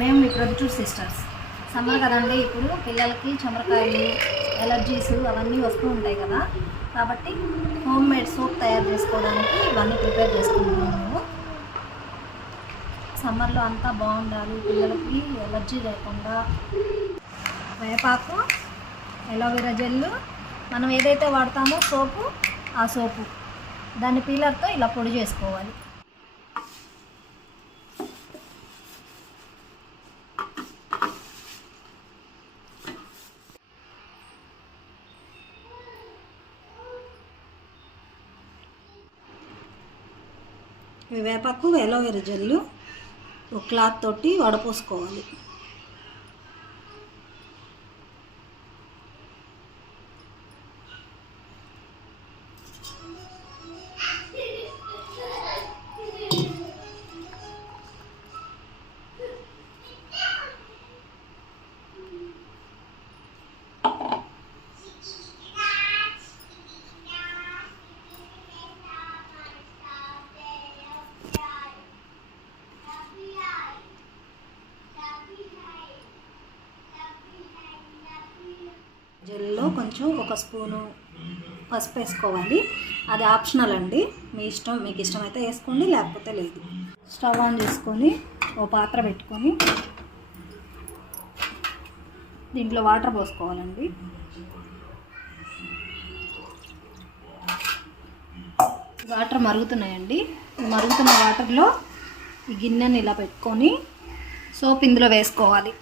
మేము మీ Proddatur sisters. Summer కదండి, ఇప్పుడు పిల్లలకి చెమరకాయలు, ఎలర్జీస్ అవన్నీ వస్తూ ఉంటాయి కదా, కాబట్టి హోమ్ మేడ్ సోప్ తయారు చేసుకోవడానికి ఇవన్నీ ప్రిపేర్ చేసుకుంటున్నాము మేము. సమ్మర్లో అంతా బాగుండాలి, పిల్లలకి ఎలర్జీ లేకుండా. వేపాకు, ఎలోవెరా జెల్లు, మనం ఏదైతే వాడతామో సోపు, ఆ సోపు దాన్ని పీలర్తో ఇలా పొడి చేసుకోవాలి. వేపాకు, ఎలోవెరా జెల్లు ఒక క్లాత్ తోటి వడపోసుకోవాలి. జెల్లో కొంచెం ఒక స్పూను పసుపు వేసుకోవాలి. అది ఆప్షనల్ అండి, మీ ఇష్టం. మీకు ఇష్టమైతే వేసుకోండి, లేకపోతే లేదు. స్టవ్ ఆన్ చేసుకొని ఓ పాత్ర పెట్టుకొని దీంట్లో వాటర్ పోసుకోవాలండి. వాటర్ మరుగుతున్నాయండి. మరుగుతున్న వాటర్లో ఈ గిన్నెని ఇలా పెట్టుకొని సోప్ ఇందులో వేసుకోవాలి.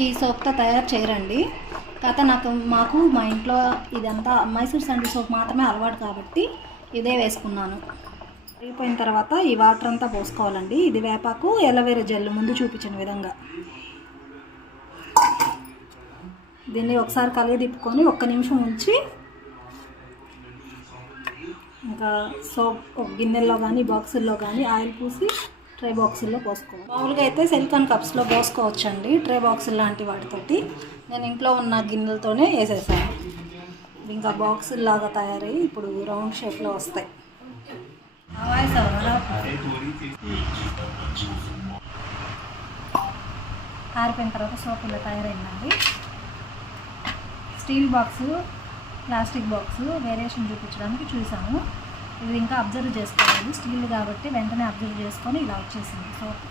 ఈ సోప్తో తయారు చేయరండి, కాకపోతే మాకు మా ఇంట్లో ఇదంతా మైసూర్ శాండిల్ సోప్ మాత్రమే అలవాటు కాబట్టి ఇదే వేసుకున్నాను. అయిపోయిన తర్వాత ఈ వాటర్ అంతా పోసుకోవాలండి. ఇది వేపాకు, ఎలోవెరా జెల్ ముందు చూపించిన విధంగా. దీన్ని ఒకసారి కలిగి తిప్పుకొని 1 నిమిషం ఉంచి ఇంకా సోప్ ఒక గిన్నెల్లో కానీ బాక్సుల్లో కానీ ఆయిల్ పూసి ట్రే బాక్సుల్లో పోసుకోవాలి. మామూలుగా అయితే సిలికాన్ కప్స్లో పోసుకోవచ్చండి, ట్రే బాక్సులు లాంటి వాటితోటి. నేను ఇంట్లో ఉన్న గిన్నెలతోనే వేసేసాను. ఇంకా బాక్సుల్లాగా తయారయ్యి ఇప్పుడు రౌండ్ షేప్లో వస్తాయి. ఆరిపోయిన తర్వాత సోప్ ఇలా తయారైందండి. Steel box, plastic box variation చూపించడానికి చూసాము. ఇది ఇంకా అబ్జర్వ్ చేసుకోవాలి, స్టీల్ కాబట్టి వెంటనే అబ్జర్వ్ చేసుకొని ఇలా వచ్చేసింది సోప్.